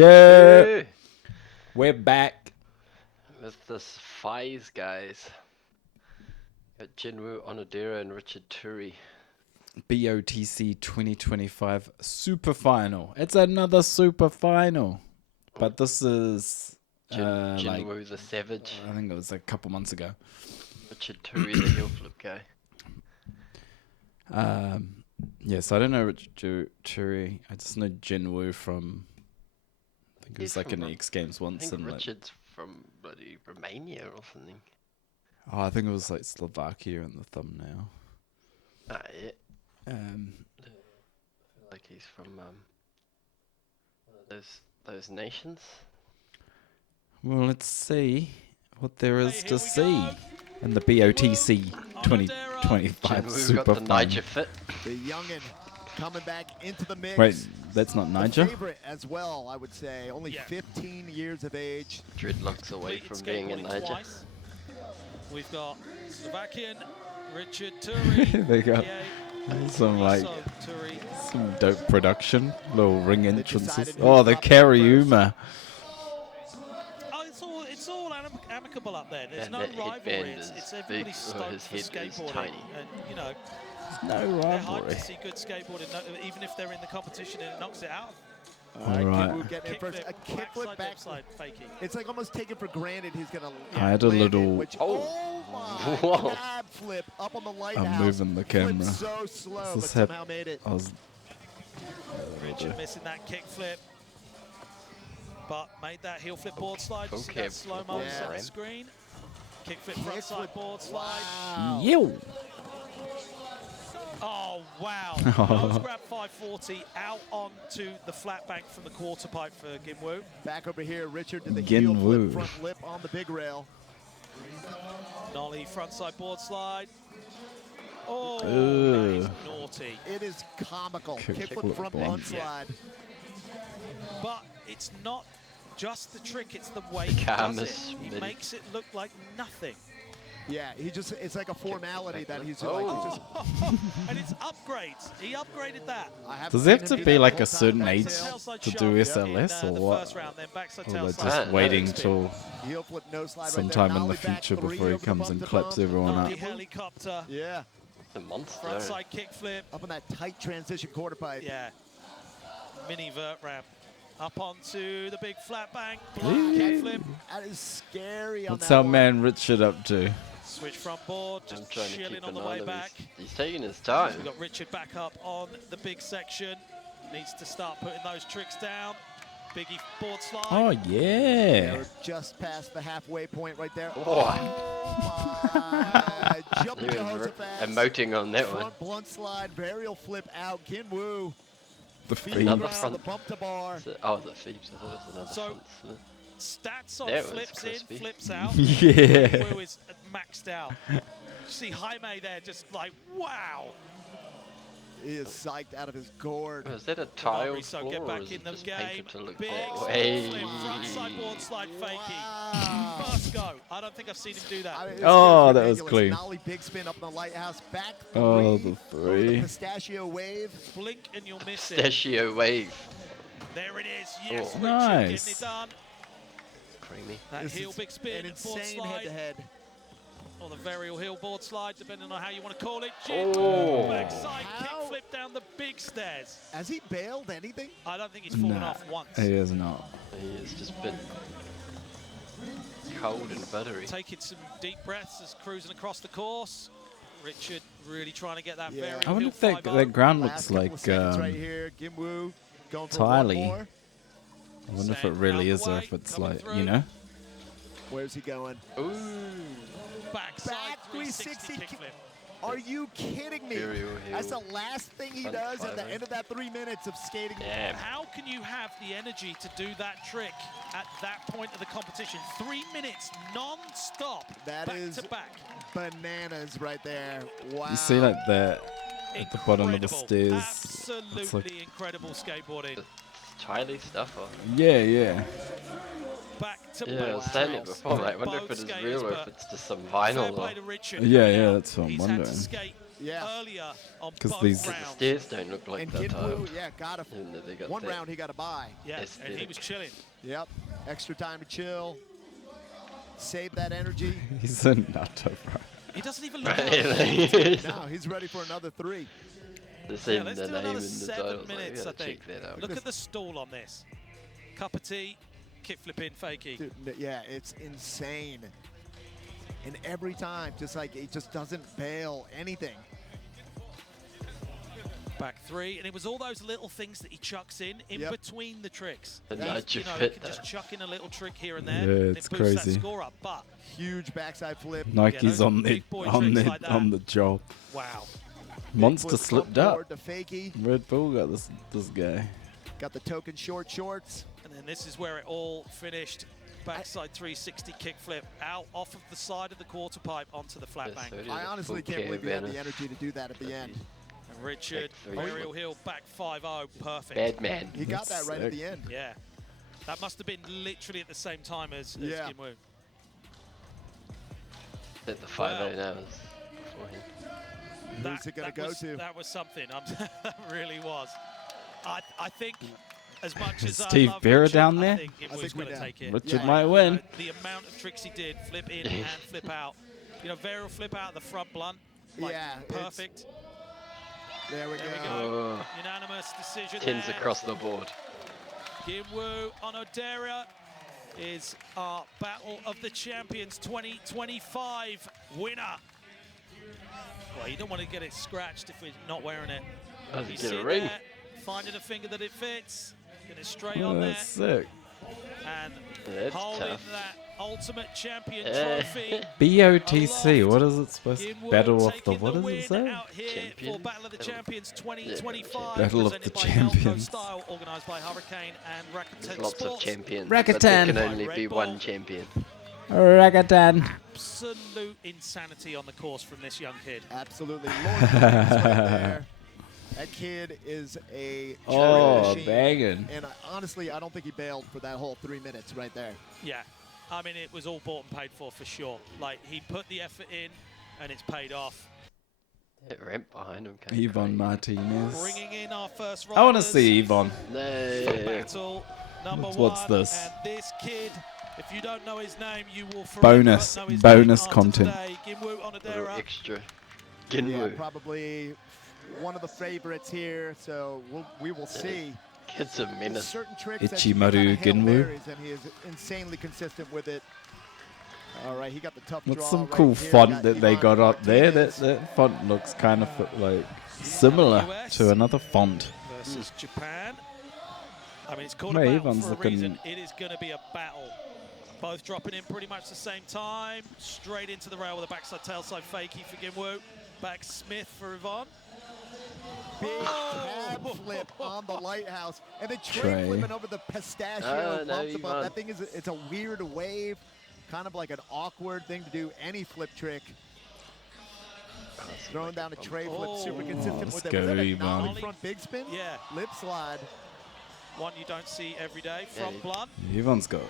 Joe, Hey, we're back. with this FIES guys. Got Ginwoo Onodera and Richard Tury. BOTC 2025 Super Final. It's another Super Final, but this is Ginwoo the Savage. I think it was a couple months ago. Richard Tury the heel flip guy. Yes, I don't know Richard Tury. I just know Ginwoo from. I think it was He's like from in X Games I once, think and Richard's from bloody Romania or something. I think it was like Slovakia in the thumbnail. Ah, yeah. I Um, feel like he's from one of those nations. well, let's see what there is to see in the BOTC 2025 Ginwoo Super got the Final. Niger fit. The youngin coming back into the mix. Wait, that's not The Niger? favorite as well, I would say. Only 15 years of age. Dreadlocks away from being a Niger. Twice. We've got Slovakian Richard Tury. They got some like So, Tury. some dope production, little ring They entrances. decided who Oh, the dropped in Karyuma. Oh, it's all amicable up there. There's And no that rivalry. headband It's is everybody big, stoked his for head is skateboarding, tiny. and you know No they're hyped rivalry. to see good skateboarding, even if they're in the competition and it knocks it out. All right. Ginwoo getting in first. A kickflip back. side fakie. It's like almost taken for granted he's going to I had a land it, little- which, Oh. my Whoa. cab flip up on the lighthouse. I'm moving the camera. Flipped so slow, This but is hap- somehow made it. I was Richard missing that kickflip, but made that heel flip board slide. You see Okay, that slow mo yeah. on the screen. Kickflip front side board slide. Wow. Yo. Oh, wow. Nose grab 540 out onto the flat bank from the quarter pipe for Ginwoo. Back over here, Richard did the heel Ginwoo. flip, front lip on the big rail. Nollie front side board slide. Oh, Ugh. that is naughty. It is comical. Kick Kickflip flip front bomb. blunt slide. But it's not just the trick, it's the way The he cam does is it. He mid. makes it look like nothing. Yeah, it's like a formality that he's Oh. like, just, And it's upgrades. He upgraded that. I haven't Does seen it have him to do be that like the a whole certain time. age Tailslide to shove do in, SLS the or what? first round, then backside Or they're tailslide. just Ah, waiting no. till Heel flip no slide sometime right there. in the Nollie back future three before he over the comes bump and to claps bump. everyone Nollie up. helicopter. Yeah, The monster. Front side kickflip. up on that tight transition quarter pipe. Yeah. Mini vert ramp. Up onto the big flat bank. Ooh. Kickflip. That is scary on What's that our one. man Richard up to? Switch front board. I'm Just trying to chilling keep on an the eye way on back. him. He's taking his time. We've got Richard back up on the big section. Needs to start putting those tricks down. Biggie board slide. Oh Yeah, yeah. we're just past the halfway point right there. Oh. My. He Jumping was Jehoshaphat. emoting on that one. Front blunt slide, varial flip out. Ginwoo. The Feet feed. Another around front. the bump to bar. Oh, the Phoebes. I thought it was another So- front slip. Stats on That was flips crispy. in, flips out. Yeah. Woo is maxed out. See Jaime there just like, wow. He is psyched out of his gourd. Was that a tile So floor get or back is in it the just game. painted to look Big that flip, way? front side board slide fakie. Wow. First go. I don't think I've seen him do that. I mean, Oh, it's that was ridiculous. clean. Nollie big spin up on the lighthouse. Back three. Oh, the Over three. the pistachio wave. Blink and you'll miss it. Pistachio wave. There it is. Yes, Oh. Richard Nice. getting it done. Creamy. That This heel is big spin, an board insane slide, head-to-head. or the varial heel board slide, depending on how you want to call it. Oh. Backside How? kickflip down the big stairs. Has he bailed anything? I don't think he's fallen Nah, off once. he is not. He has just been cold and buttery. Taking some deep breaths as cruising across the course. Richard really trying to get that Yeah. varial I wonder heel if that 5-0. that ground Last looks couple like of seconds right here. Ginwoo going for one tiley. more. I wonder if it Sand really out is the or way, if it's coming like, through. you know. Where's he going? Ooh. Backside Back 360 360 kickflip. Are you kidding me? Varial That's the heel. last thing he Front does at the fiver. end of that 3 minutes of skating. Damn. How can you have the energy to do that trick at that point of the competition? 3 minutes non-stop, That back is to back. bananas right there. Wow. You see like the at the bottom of the Incredible. stairs. Absolutely It's like, incredible skateboarding. Tiley stuff. Or? yeah, yeah. Back to Yeah, I was back. saying it before. For I wonder if both it is skaters, real or if but it's just some fair vinyl. play Or... to Richard. Yeah, yeah, that's what I'm He's had wondering. to skate earlier on 'Cause both these- The rounds. stairs don't look like And that tile. Ginwoo, yeah, got a Even though they got one that. round he got a bye. Yeah, and he Aesthetic. was chilling. Yep, extra time to chill, save that energy. He's a nutter, bro. He doesn't even look Right. Now he's ready for another 3. The same let's the do name another in the 7 title. minutes, I think. Check that out. Look at the stall on this. Cup of tea, kickflip in, fakie. Dude, yeah, it's insane. And every time, just like he just doesn't bail anything. Back 3, and it was all those little things that he chucks in Yep. between the tricks. The That's- nudge You of know, you fit can there. just chuck in a little trick here and Yeah, there, and it's it boosts crazy. that score up. But Huge backside flip. Nike's those on the big boy tricks like that. on the job. wow, Monster Flip slipped bump up. forward to fakie. Red Bull got this guy. Got the token short shorts. and then this is where it all finished. Backside 360 kickflip out off of the side of the quarter pipe onto the flat Yes, bank. so it is I a honestly full can't believe he had banner. the energy to do that at the end. And Richard, Back 3. aerial heel, back 5-0, perfect. Bad man. He got That's that right at sick. the end. Yeah, that must have been literally at the same time as Yeah. Ginwoo. That the 5-0 now is beforehand. Who's it gonna go to? That was something. That really was. I think as much as Steve I love Vera Richard, down there? I think Ginwoo's think we going to know. take it. Richard Yeah. might You win. know, the amount of tricks he did, flip in and flip out. You know, Vera will flip out the front blunt. Like, Yeah, it's- perfect. There we There we go. go. Oh, Unanimous decision tins there. across the board. Ginwoo Onodera is our Battle of the Champions 2025 winner. Well, you don't want to get it scratched if we're not wearing it. Oh, He's get a sitting ring. there, finding a finger that it fits, get it straight Oh, on there, that's sick. and That's holding tough. that Ultimate Champion Eh. trophy. BOTC, what is it supposed to Ginwoo Battle of the, taking what the does it win say? out here for Champions? Battle of the Champions Yeah, 2025, Battle of presented the by Champions. Elko Style, organised by Hurricane and Rakuten There's lots of Sports. champions. Rakuten. But there can only Red be Bull. one champion. Ragatan. Absolute insanity on the course from this young kid. Absolutely. Lord Williams right there. That kid is a Oh, machine. banging. And honestly, I don't think he bailed for that whole 3 minutes right there. Yeah, I mean, it was all bought and paid for sure. Like, he put the effort in, and it's paid off. That ramp behind him. came Yvonne crazy. Martinez. Bringing in our first I want to riders see Yvonne. for No. battle number What's one. this? And this kid, if you don't know his name, you will forever Bonus- know his bonus name after content. Today. Ginwoo Little Onodera. extra. Yeah, Ginwoo. probably one of the favorites here, so we will see. Kid's a There's menace. certain tricks that Ichimaru you kinda Hail Ginwoo. Marys, and he is insanely consistent with it. All right, he got the tough What's draw some right cool here. font Got that they Ivan got up there? Martinez. That font looks kind of like similar to another font. Versus Japan. I mean, it's called Mate, a battle Ivan's for a reason. looking- It is going to be a battle. Both dropping in pretty much the same time. Straight into the rail with a backside tailside fakie for Ginwoo. Back Smith for Yvonne. Big Oh! tab flip on the lighthouse, and then Trey. tray flipping over the pistachio Oh, no, bumps above. Yvonne. That thing it's a weird wave, kind of like an awkward thing to do any flip trick. Throwing down a tray flip, super Oh. consistent Let's with it. go, Was that a Yvonne. nollie front big spin? Yeah. Lip slide. One you don't see every day Yeah, from you- Blunt. Yvonne's got.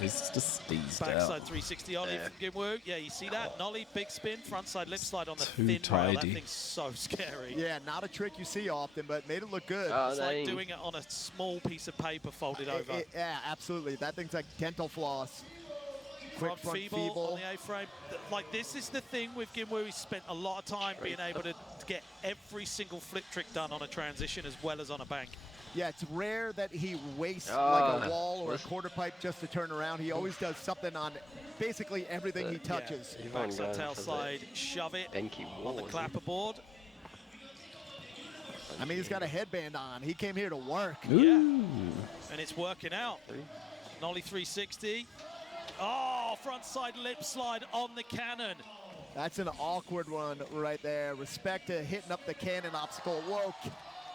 He's just steezed Backside out. 360 ollie Yeah. from Ginwoo. Yeah, you see that? Nollie, big spin, frontside lip slide on the Too thin rail. That tidy. thing's so scary. Yeah, not a trick you see often, but made it look good. Oh, It's like dang. doing it on a small piece of paper folded over. Yeah, absolutely. That thing's like dental floss. Quick Front feeble on the A-frame. Like, this is the thing with Ginwoo. He's spent a lot of time being able to get every single flip trick done on a transition as well as on a bank. Yeah, it's rare that he wastes like Ah, a wall or a listen. quarter pipe just to turn around. He always does something on basically everything he touches. Yeah. Yvonne Backside going for tailside, shove it Banky on wall. the isn't clapper board. I mean, he's got a headband on. He came here to work. Ooh. And it's working out. Three. Nollie 360. Oh, frontside lip slide on the cannon. That's an awkward one right there. Respect to hitting up the cannon obstacle. Whoa.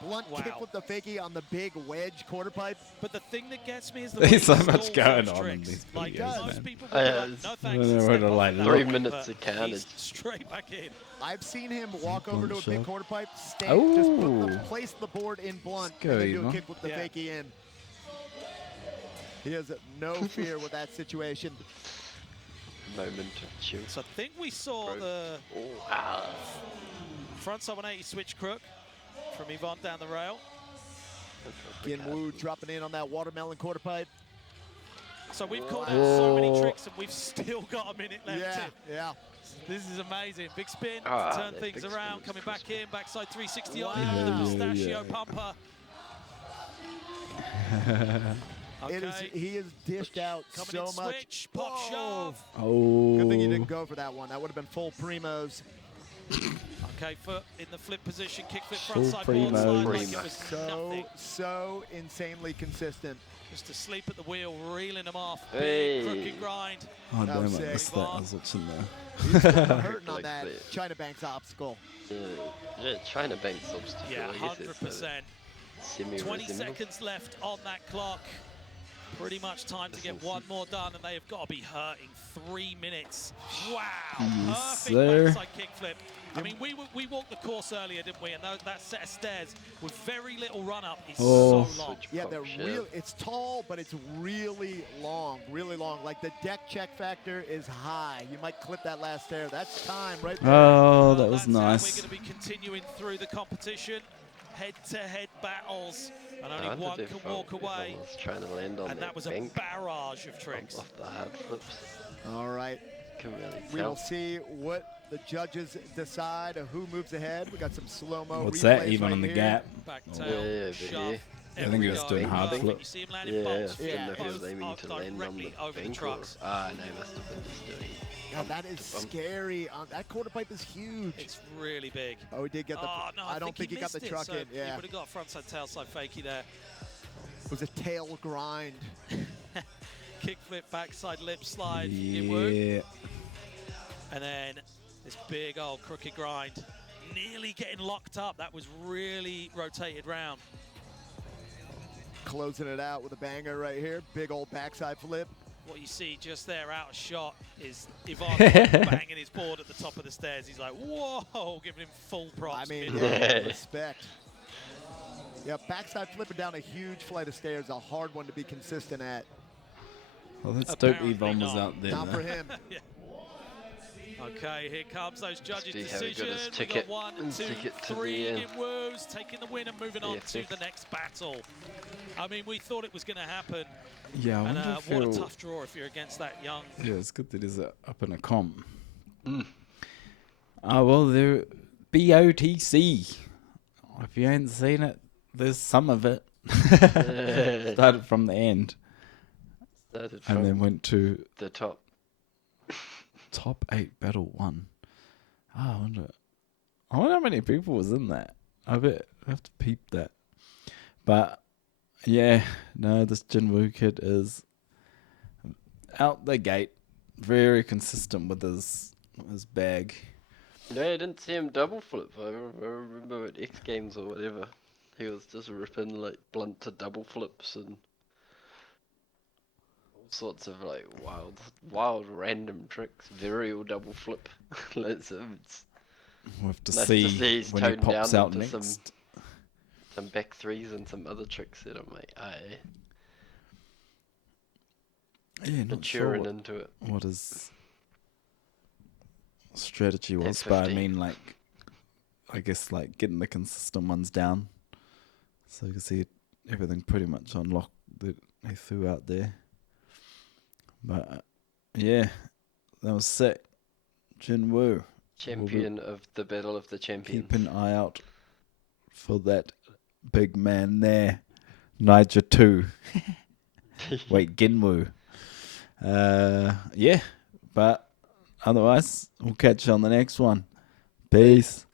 Blunt Wow. kick with the fakie on the big wedge quarter pipe. But the thing that gets me is the There's way so he much stalls going those on in tricks. these Like, videos, most man. people would be Yeah, like, it's- no thanks, When and they step were off like, that 3 one, minutes but of carnage. he's straight back in. I've seen him walk over to a Blunt big shot. quarter pipe, stand, just put the, Oh. place the board in blunt, Let's go, and then do a Eva. kick with the Yeah. fakie in. He has no fear with that situation. Moment of chill. So I think we saw Bro. the Oh, wow. Frontside 180 switch crook from Yvonne down the rail. Ginwoo dropping in on that watermelon quarter pipe. So we've called out so many tricks and we've still got a minute left. Yeah, Tim. yeah. This is amazing. Big spin, Ah, turn that things big around, spin coming is back in, backside 360 on Wow. with the Yeah, pistachio yeah. pumper. It is, he has dished out Coming so in much. switch, pop Whoa. shove. Oh. Good thing you didn't go for that one. That would have been full primos. Okay, foot in the flip position, kick flip Full frontside board slide primos. like it was nothing. So insanely consistent. Just asleep at the wheel, reeling them off. Hey. Big crooked grind. Oh, That damn, I was missed sick. that. I was watching there. He's hurting on Like that that. China Banks obstacle. Yeah, China Banks obstacle. Yeah, I guess it's 100%. 20 semi-resemble. seconds left on that clock. Pretty much time to get one more done, and they have got to be hurting 3 minutes. Wow, Yes, perfect sir. backside kickflip. I mean, we walked the course earlier, didn't we? And that set of stairs with very little run up is Oh. so long. Switch Yeah, pop they're shove. real. It's tall, but it's really long, really long. Like the deck check factor is high. You might clip that last stair. That's time right there. Oh, that was That's how nice. we're going to be continuing through the competition. Head-to-head battles, and I only wondered one if, can walk away. was trying to land on And that was a bank barrage of tricks. off the hard flips. All right. Can really We tell. will see what the judges decide of who moves ahead. We got some slow-mo What's that? replays Even right on the here. gap. Back Yeah, tail, but shove. yeah. I think every he was go. doing hard Perfect. flip. You see him landing Yeah, bolts. I didn't know if he both was aiming are to land on directly the over the bank or... trucks. Ah, no, he must have been just doing... Yeah, that is scary. That quarter pipe is huge. It's really big. Oh, he did get the. Oh, no, I don't think he got the missed it, truck so in. He Yeah, would have got frontside, tailside fakie there. it was a tail grind. Kick flip, backside lip slide. Ginwoo. Yeah. And then this big old crooked grind. Nearly getting locked up. That was really rotated round. Closing it out with a banger right here. Big old backside flip. What you see just there out of shot is Yvonne banging his board at the top of the stairs. He's like, whoa, giving him full props. I mean, mid-roll. respect. Yeah, backside flipping down a huge flight of stairs, a hard one to be consistent at. Well, let's dope Apparently Yvonne was not. out there. Not though. for him. Yeah. Okay, here comes those judges' See how he got decision. his We've ticket got 1, and 2, ticket to the 3. end. Ginwoo's taking the win and moving on to Yeah. the next battle. I mean, we thought it was going to happen. Yeah, I And wonder if what a he'll- tough draw if you're against that young. Yeah, it's good that he's up in a comp. Mm. Well, the BOTC. If you ain't seen it, there's some of it. Started from the end Started and from then went to the top. top 8 battle 1. I wonder how many people was in that. I bet I have to peep that. But yeah, no, this Ginwoo kid is out the gate, very consistent with his bag. No, I didn't see him double flip. I remember at X Games or whatever. He was just ripping like blunted double flips and all sorts of like wild random tricks. Varial double flip. Like, so it's We'll have to Nice to see see he's when he toned pops down out into next. some back threes and some other tricks that I'm like, Yeah, not sure maturing into it. what his strategy was, but I 50. mean, like, I guess like getting the consistent ones down, so you can see everything pretty much on lock that he threw out there. But yeah, that was sick. Ginwoo, Champion of the Battle of the Champions. keep an eye out for that big man there, Niger 2. Wait, Ginwoo. Yeah, but otherwise, we'll catch you on the next one. Peace.